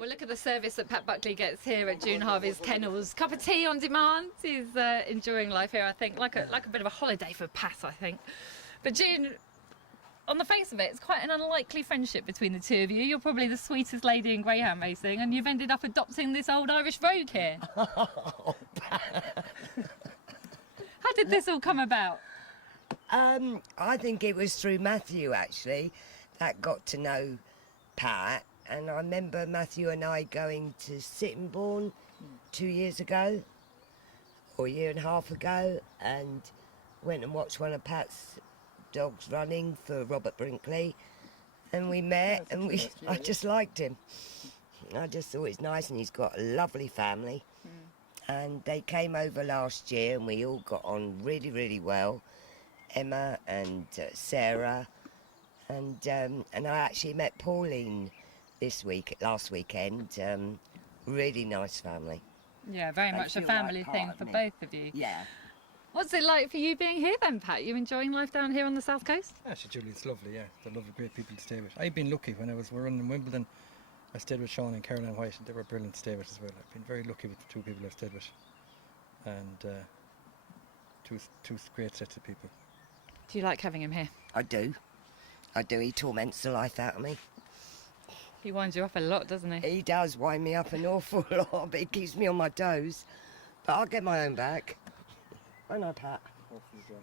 Well, look at the service that Pat Buckley gets here at June Harvey's kennels. Cup of tea on demand. He's enjoying life here, I think, like a bit of a holiday for Pat, I think. But June, on the face of it, it's quite an unlikely friendship between the two of you. You're probably the sweetest lady in greyhound racing, and you've ended up adopting this old Irish rogue here. How did this all come about? I think it was through Matthew, actually, that got to know Pat. And I remember Matthew and I going to Sittingbourne 2 years ago, or a year and a half ago, and went and watched one of Pat's dogs running for Robert Brinkley. And we met, and I just liked him. I just thought it's nice, and he's got a lovely family. And they came over last year, and we all got on really, really well. Emma and Sarah, and I actually met Pauline last weekend. Really nice family. Yeah, very much a family thing for both of you. Yeah. What's it like for you being here then, Pat? You enjoying life down here on the south coast? Actually, Julie, it's lovely, yeah. They're lovely, great people to stay with. I've been lucky when we're running in Wimbledon. I stayed with Sean and Caroline White, and they were brilliant to stay with as well. I've been very lucky with the two people I've stayed with. And two great sets of people. Do you like having him here? I do. He torments the life out of me. He winds you up a lot, doesn't he? He does wind me up an awful lot, but he keeps me on my toes. But I'll get my own back. I know, Pat.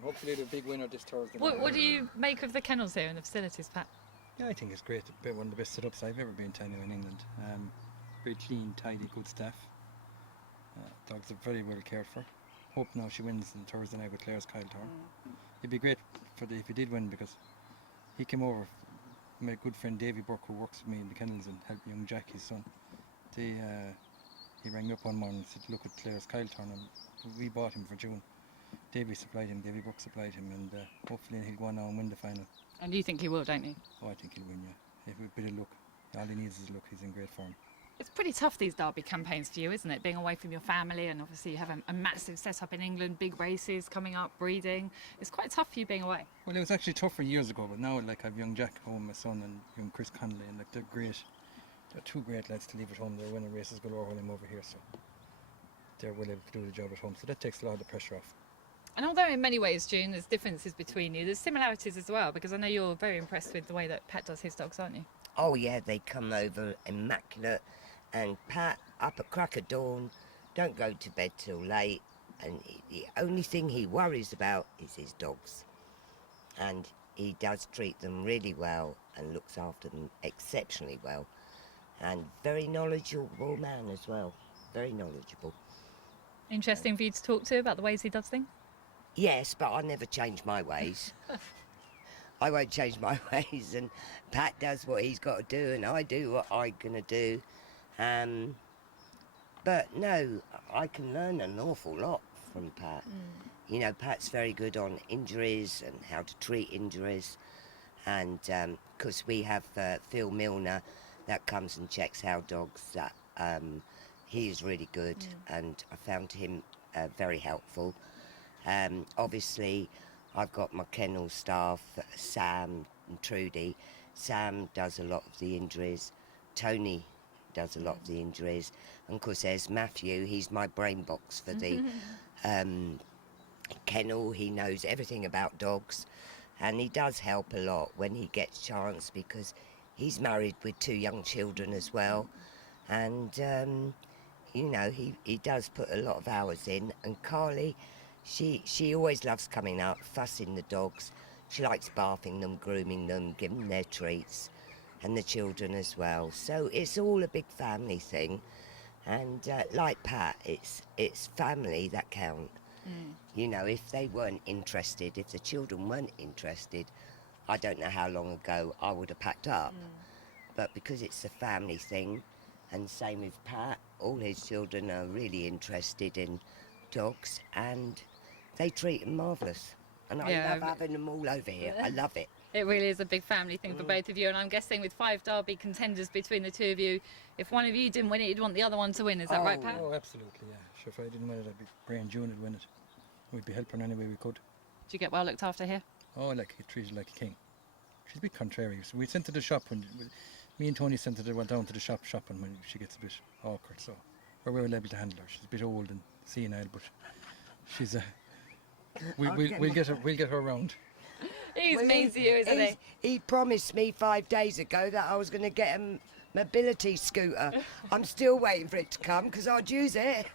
Hopefully the big winner this Thursday. What do you make of the kennels here and the facilities, Pat? Yeah, I think it's great. One of the best setups I've ever been to anywhere in England. Very clean, tidy, good staff. Dogs are very well cared for. Hope now she wins on Thursday night with Claire's Kyle Tower. It'd be great if he did win, because he came over. My good friend Davy Burke, who works with me in the kennels and helped young Jack, his son, he rang me up one morning and said, look at Claire's Kyle turn, and we bought him for June. Davy Burke supplied him, and hopefully he'll go on now and win the final. And you think he will, don't you? Oh, I think he'll win, yeah. If with a bit of luck. All he needs is luck. He's in great form. It's pretty tough, these Derby campaigns for you, isn't it? Being away from your family, and obviously you have a massive setup in England, big races coming up, breeding. It's quite tough for you being away. Well, it was actually tougher years ago, but now like I have young Jack home, my son, and young Chris Connolly, and like they're great. They're two great lads to leave at home. They're winning races galore when I'm over here, so they're well able to do the job at home. So that takes a lot of the pressure off. And although in many ways, June, there's differences between you, there's similarities as well, because I know you're very impressed with the way that Pat does his dogs, aren't you? Oh yeah, they come over immaculate, and Pat up at crack of dawn, don't go to bed till late, and the only thing he worries about is his dogs. And he does treat them really well and looks after them exceptionally well. And very knowledgeable man as well, very knowledgeable. Interesting for you to talk to about the ways he does things? Yes, but I never change my ways. I won't change my ways, and Pat does what he's got to do, and I do what I'm going to do. But no, I can learn an awful lot from Pat. You know, Pat's very good on injuries and how to treat injuries. And because we have Phil Milner that comes and checks our dogs, that he's really good, and I found him very helpful. Obviously, I've got my kennel staff, Sam and Trudy. Sam does a lot of the injuries. Tony does a lot of the injuries. And of course there's Matthew, he's my brain box for the kennel. He knows everything about dogs, and he does help a lot when he gets chance, because he's married with 2 young children as well. And you know, he does put a lot of hours in. And Carly, she always loves coming up, fussing the dogs. She likes bathing them, grooming them, giving them their treats, and the children as well. So it's all a big family thing. And like Pat, it's family that count. You know, if they weren't interested, if the children weren't interested, I don't know how long ago I would have packed up. But because it's a family thing, and same with Pat, all his children are really interested in dogs, and they treat them marvellous. And I love having them all over here. I love it. It really is a big family thing for both of you, and I'm guessing with 5 Derby contenders between the two of you, if one of you didn't win it, you'd want the other one to win. Is that right, Pat? Oh, absolutely, yeah. Sure, if I didn't win it, I'd be praying June would win it. We'd be helping her any way we could. Do you get well looked after here? Oh, like treated like a king. She's a bit contrary. So we sent to the shop when Me and Tony sent her down to the shopping when she gets a bit awkward, so we're well able to handle her. She's a bit old and senile, but she's we'll get her around. He's Well, mean to you, isn't he? He promised me 5 days ago that I was going to get a mobility scooter. I'm still waiting for it to come because I'd use it.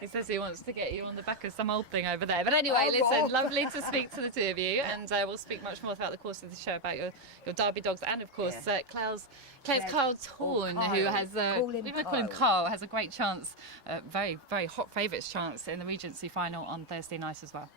He says he wants to get you on the back of some old thing over there. But anyway, Oh, listen, God. lovely to speak to the two of you, and we'll speak much more throughout the course of the show about your Derby dogs, and of course Claire's Carl Torn, who has we might call him Carl, has a great chance, very very hot favourites chance in the Regency final on Thursday night as well.